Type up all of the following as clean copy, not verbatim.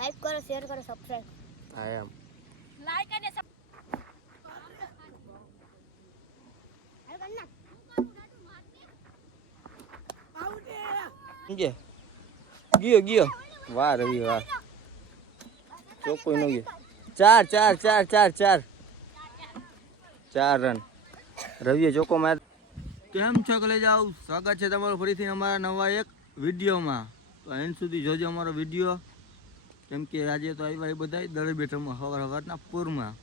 Like કરો, share કરો, subscribe. હા એમ લાઈક અને ગયો ગયો વાહ રવિ વાહ ચોખ્ખું ન ગયો ચાર ચાર ચાર ચાર ચાર 4 રન રવિએ ચોખ્ખો માર કેમ છો કલે જાવ સ્વાગત છે તમારું ફરીથી અમારા નવા એક વિડીયોમાં તો એન્ડ સુધી જોજો અમારો વિડીયો કેમ કે આજે તો આવ્યા બધા દળ બેઠકમાં સવારના પૂરમાં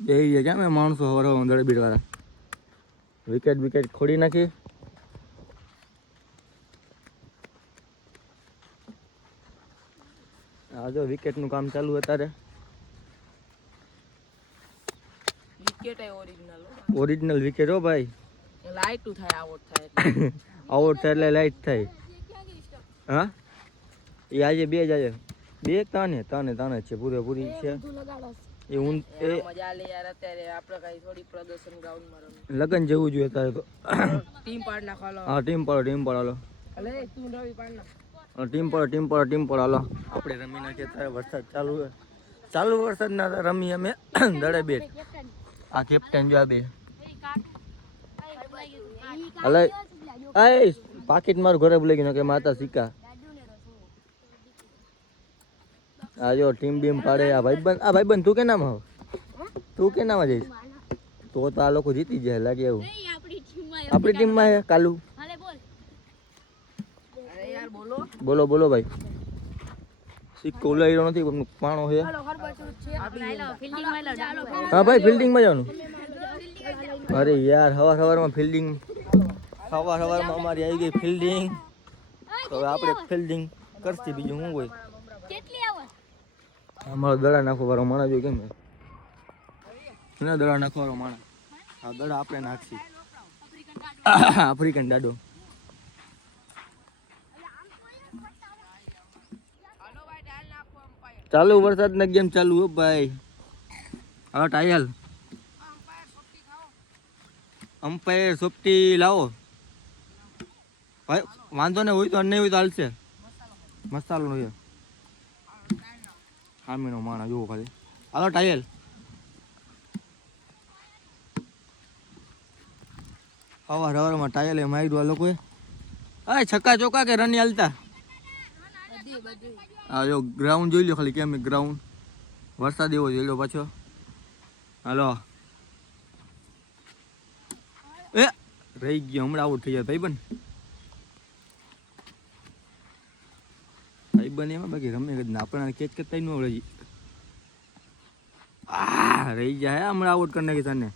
બે કેમ માણસો સવાર દળ બેઠવાળા વિકેટ ખોડી નાખી આ જો વિકેટનું કામ ચાલુ અત્યારે ઓરિજિનલ વિકેટ હો ભાઈ લાઈટ થાય આઉટ થાય આઉટ થાય એટલે લાઈટ થાય હા એ આજે બે જ આજે બે તાને છે પૂરેપૂરી છે એ હું એ મજા લે યાર અત્યારે આપણે કઈ થોડી પ્રદર્શન ગ્રાઉન્ડમાં લગન જેવું જોઈએ અત્યારે તો ટીમ પાડ નાખવાનો હા ટીમ પાડો હાલો અલે તું રવિ પાડ નાખ ટીમ પાડો હાલો આપણે રમી નાખીએ ત્યારે વરસાદ ચાલુ વરસાદના રમી અમે દડે બેટ આ કેપ્ટન જો આ બે અલે એ પાકીટ મારું ઘરે ભૂલી ગયો કે માતા સિક્કા આ જો ટીમ બીમ પાડે આ ભાઈબંધ તું કે નામ જઈશ તો આ લોકો જીતી જાય લાગે એવું આપણી ટીમમાં હે કાલુ બોલો ભાઈ સિક્કો ઉલાડ્યો નથી પાણો છે હા ભાઈ ફિલ્ડિંગમાં જવાનું અરે યાર સવારમાં ફિલ્ડિંગ સવારમાં અમારી આવી ગઈ ફિલ્ડિંગ તો હવે આપણે ફિલ્ડિંગ કરશે બીજું શું હોય અમારો દડા નાખવા વાળો માણસ જો કેમ ના દડા નાખવા વાળો માણસ આ દડા આપણે નાખશી આફ્રિકન દાડો ચાલુ વરસાદ ના ગેમ ચાલુ હો ભાઈ હવે ટાયલ અમ્પાયર સોફ્ટી લાવો ભાઈ વાંધો ને હોય તો નહીં હોય તો હાલશે મસાલો નો સામેનો માણસ જોવો ખાલી હાલો ટાયલ સવારમાં ટાયલે માર્યું આ લોકોએ હા છક્કા ચોક્કા કે રન હાલતા હા જો ગ્રાઉન્ડ જોઈ લો ખાલી કેમ ગ્રાઉન્ડ વરસાદ એવો જોઈ લો પાછો હાલો એ રહી ગયો હમણાં આઉટ થઈ જાય ભાઈબંધ એમાં બાકી રમે આપણે કેચ કરતા ન આવડે રહી જાય હમણાં આઉટ કરી નાખી તને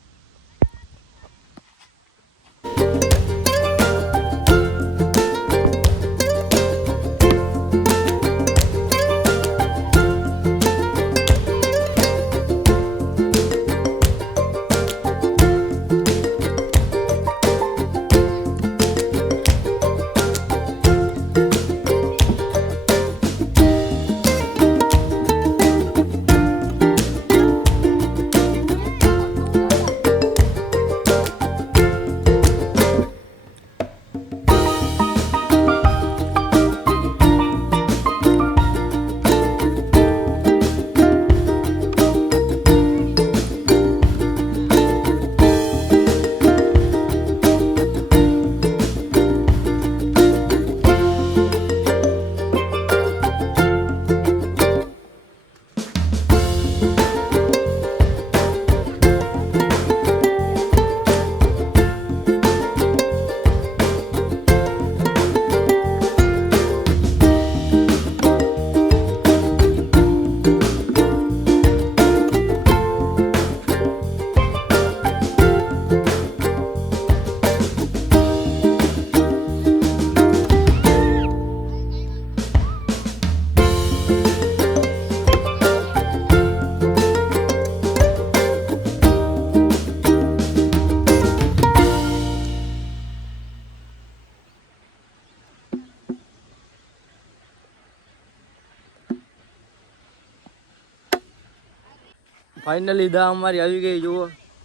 ફાઇનલી દા અમારી આવી ગઈ જુઓ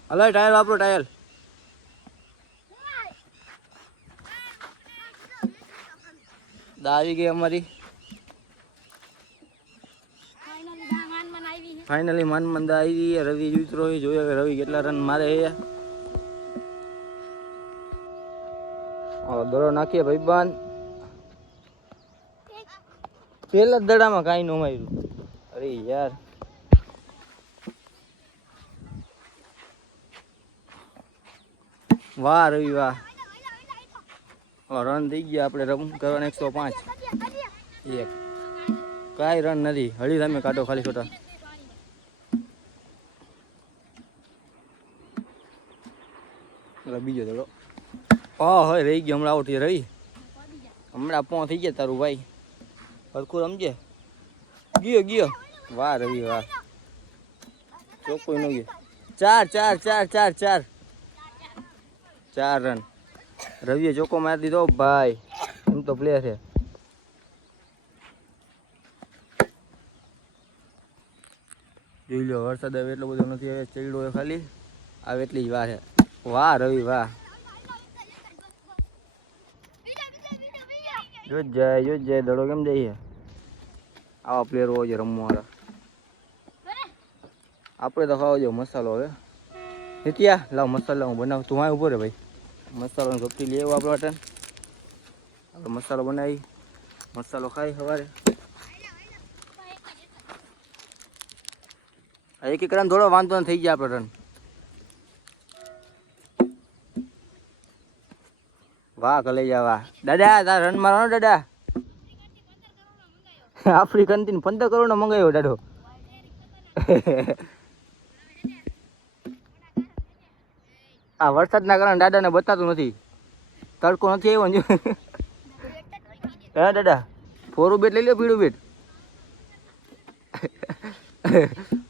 હલો ટાયર વાપરો ટાયર દા આવી ગઈ અમારી ફાઇનલી માનમંદા આવી રવિ ઉતરો જોઈએ કે રવિ કેટલા રન મારે છે. દડો નાખીએ ભાઈબાન. પેલા જ દડામાં કાંઈ ન માર્યું. અરે યાર વાહ રવિ વાહ. રન થઈ ગયા. આપણે રન કરવાના 105. એક કાંઈ રન નથી. હળી તમે કાઢો ખાલી છોટા. બીજો દડો હોય રહી ગયો. હમણાં આઉટ રહી. હમણાં પોં થઈ ગયા તારું ભાઈ. હરખું રમજે. ગયો. વાહ રવિ વાહ. ચોખ્ખું ન ગયો. 4 રન. રવિએ ચોખ્ખો મારી દીધો ભાઈ. એમ તો પ્લેયર છે. જોઈ લો વરસાદ હવે એટલો બધો નથી. હવે ચડ્યો હોય ખાલી આવે એટલી જ વાર છે. વાહ રવિ વાહ. જો જાય દડો કેમ જાય. આવા પ્લેયર હોય છે રમવા વાળા. આપણે તો ખાવા જો મસાલો. હવે નિત્યા લાવ મસાલો હું બનાવું. તું આ ઉભો રે ભાઈ. મસાલો ગપટી લઈ આવ્યો આપણો અટન. આપણે મસાલો બનાવી. મસાલો ખાઈ સવારે. એક રન થોડો વાંધો ન થઈ ગયા આપણે રન. વાહ કલેજા વાહ. દાદા તાર રન મારવાનો દાદા. આફ્રિકન થી 15 કરોડ નો મંગાવ્યો દાદો. આ વરસાદના કારણે દાદાને બતાતું નથી. તડકો નથી આવ્યો. હા દાદા 4 બેટ લઈ લો. પીળું બેટ.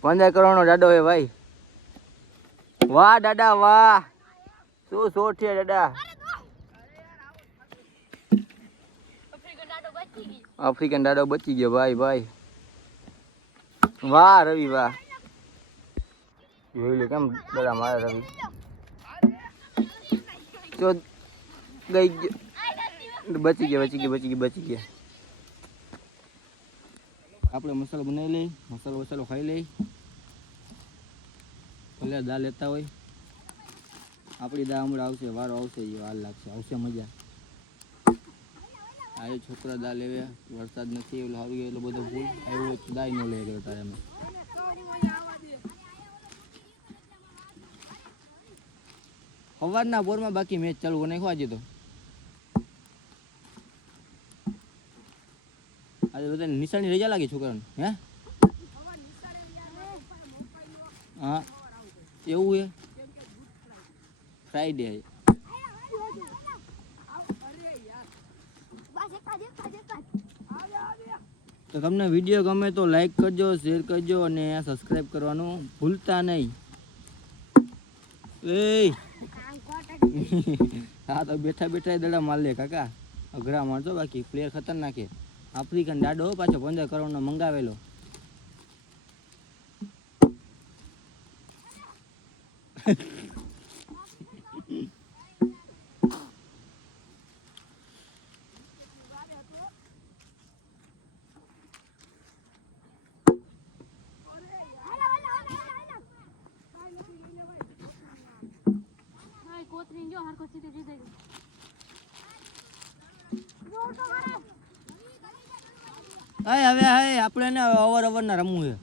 15 કરોડ નો દાડો હે ભાઈ. વાહ દાદા વાહ. શું શોટ છે દાદા. આફ્રિકન દાડો બચી ગયો ભાઈ. વાહ રવિ વાહ. જોઈ લે કેમ દાદા મારે રવિ. તો બચી ગયા. આપણે મસાલો બનાવી લઈ. મસાલો ખાઈ લઈ. ભલે દાળ લેતા હોય. આપણી દાળ હમણાં આવશે. વારો આવશે. વાર લાગશે. આવશે મજા. આ છોકરા દા લેવે. વરસાદ નથી એટલે આવી ગયો. એટલો બધો ફૂલ આવ્યો દાય ન લે ગયો તારે અમે. સવારના બોરમાં બાકી મેચ ચાલુ નાખ્યો આજે તો. આજે બધા નિશાળની રજા લાગી છોકરાને. હે હા એવું હે. ફ્રાઈડે તો તમને વિડીયો ગમે તો લાઈક કરજો, શેર કરજો અને સબસ્ક્રાઈબ કરવાનું ભૂલતા નહીં. હા તો બેઠા દડા માર લે કાકા. અઘરા મારજો. બાકી પ્લેયર ખતરનાક છે. આફ્રિકન દાડો પાછો 15 કરોડ નો મંગાવેલો. હવે આપણે એને અવર ના રમવું છે.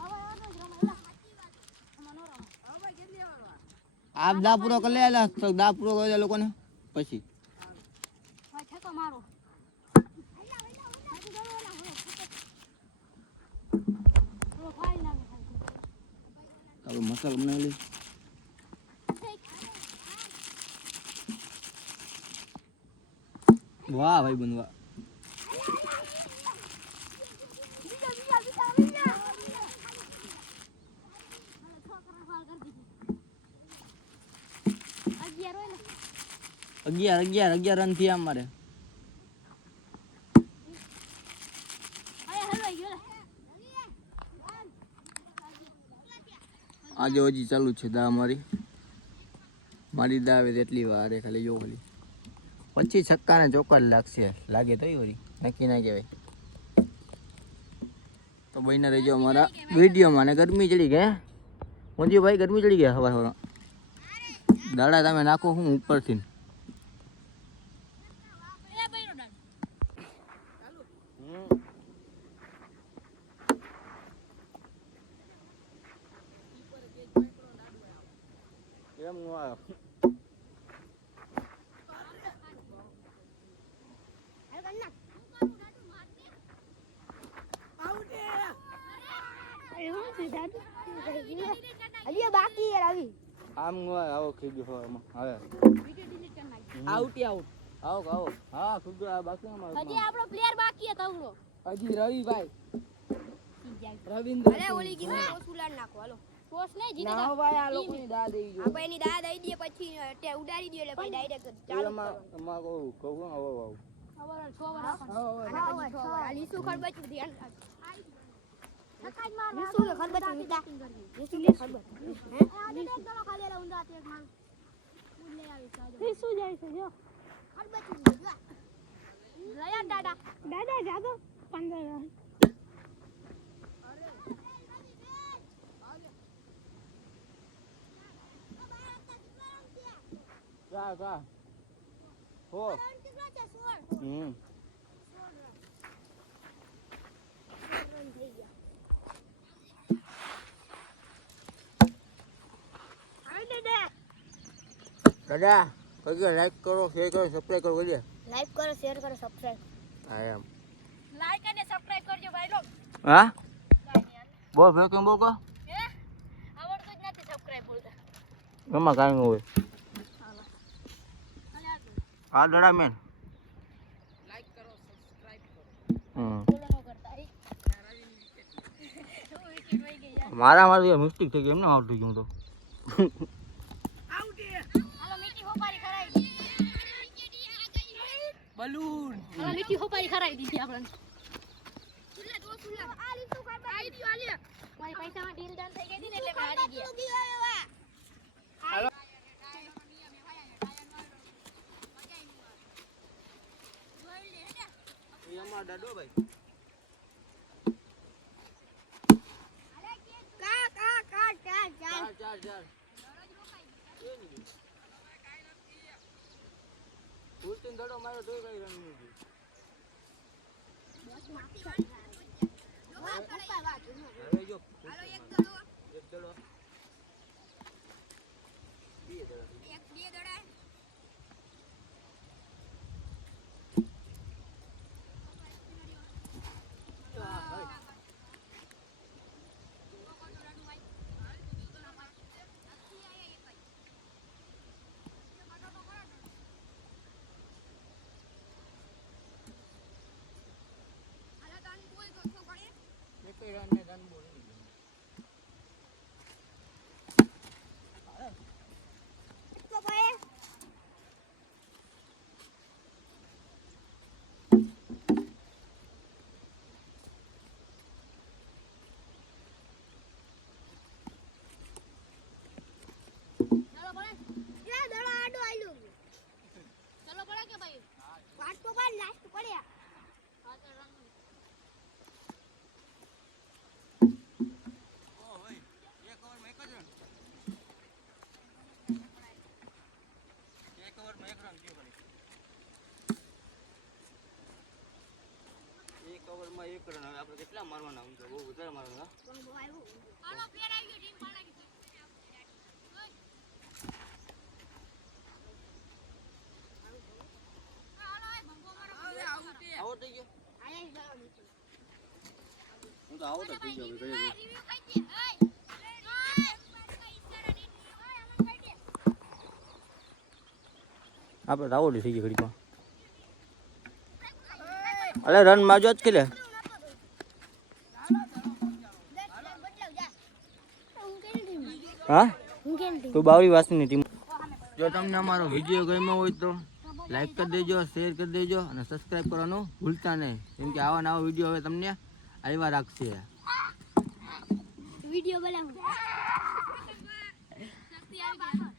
આપ દા પૂરો કરી લે. દા પૂરો કરી લોકોને પછી મસાલો બનાવી લઈ. વાહ ભાઈ બનવા. અગિયાર રન થયા અમારે. આજે હજી ચાલુ છે દા મારી દા આવે એટલી વાર ખાલી જો ખાલી. પછી છક્કા ને ચોક્કસ લાગશે. લાગે તો વળી નક્કી ના કહેવાય. તો તો બહીને રહેજો અમારા વિડીયોમાં. ને ગરમી ચડી ગઈ મોદી ભાઈ, ગરમી ચડી ગયા હવા હવા. દાડા તમે નાખો હું ઉપરથી. એમ નો આવ્યો. હજી બાકી યાર આવી આમ નો આવે. આવો ખીજુ હવામાં આવે. આઉટ આઉટ આવો આવો. હા ખીજુ આ બાકી અમારો. હજી આપણો પ્લેયર બાકી હતો તવડો હજી રવિભાઈ અરે રવિન્દ્ર ઓલી ગીમ ટોસ ઉલાડ નાખો હાલો ટોસ નહીં જીતે ના ભાઈ આ લોકોની દાદ દઈ જો આપણે એની દાદ દઈ દઈએ પછી તે ઉડાડી દઈએ એટલે પછી ડાયરેક્ટ ચાલુ એમાં એમાં કહું આવો આવો. ખબર 6 વાર આના પછી 6 વાર આ લીસુ ખરબચ ધ્યાન રાખ સકાજ માર લીસુ ને ખરબચ મીઠા લીસુ ને ખરબચ હે આ દે એક દળો ખાલેલા ઊંધા તે એક માર ફૂડ લઈ આવી સાજો લીસુ જાય છે જો ખરબચ જો રયા દાદા જાગો 15 કા હો દાદા કહીએ લાઈક કરો, શેર કરો, સબસ્ક્રાઇબ કરો. કહીએ લાઈક કરો, શેર કરો, સબસ્ક્રાઇબ. હા એમ લાઈક અને સબસ્ક્રાઇબ કરજો ભાઈ લોગ. હા બોલ ભાઈ કેમ બોલ કો હે આવડતું જ નથી સબસ્ક્રાઇબ બોલતા. એમાં કાંઈ ન હોય. હા દાદા મેન લાઈક કરો સબસ્ક્રાઇબ કરો બોલો નો કરતા હે વિકેટ વઈ ગઈ યાર. મારામાંથી મિસ્ટેક થઈ ગઈ. એમને આવડતું ગયું તો આઉટ હાલો મીઠી હોપારી ખરાઈ દી. બલૂન હાલો મીઠી હોપારી ખરાઈ દીધી આપણને. સુલા દો સુલા આ લીસુ ખબર આવી દી આલે મારી પૈસામાં ડીલ ડન થઈ ગઈ હતી ને એટલે મેં હારી ગયા. હાલો એમાં દાદો ભાઈ કા ચાર ચાર ઉલટીન દડો મારો તોય કઈ રન નહીં થયું. હવે જો એક દડો બે દડો એક રન ને રન બોલ તો ભાઈ ચલો બોલે એ દડો આડો આલ્યો ચલો બોલે કે ભાઈ વાત તો બાર લાસ્ટ પડ્યા હા તો રન એક ઓવરમાં એક જ રન. એક ઓવરમાં એક રન થયો ભાઈ. એક ઓવરમાં એક રન. હવે આપણે કેટલા મારવાના? આમ તો બહુ વધારે મારવાના. હાલો ફેર આવી ગયો ટીમ પાડા કી આઉટ થઈ ગયો. આયા જાવ હું તો આઉટ જ થઈ ગયો હવે. રિવ્યુ ખાઈ દે આપણે આઉટ થઈ ગયો ઘડીમાં. અલે રન માજો જ કે લે. હા તું બાવરી વાસની ટીમ. જો તમને અમારો વિડીયો ગમ્યો હોય તો લાઈક કરી દેજો, શેર કરી દેજો અને સબસ્ક્રાઈબ કરવાનું ભૂલતા નહીં. કેમ કે આવા નવા વિડીયો હવે તમને આવ્યા રાખશે. વિડિયો બનાવું શક્તિ આવી ગઈ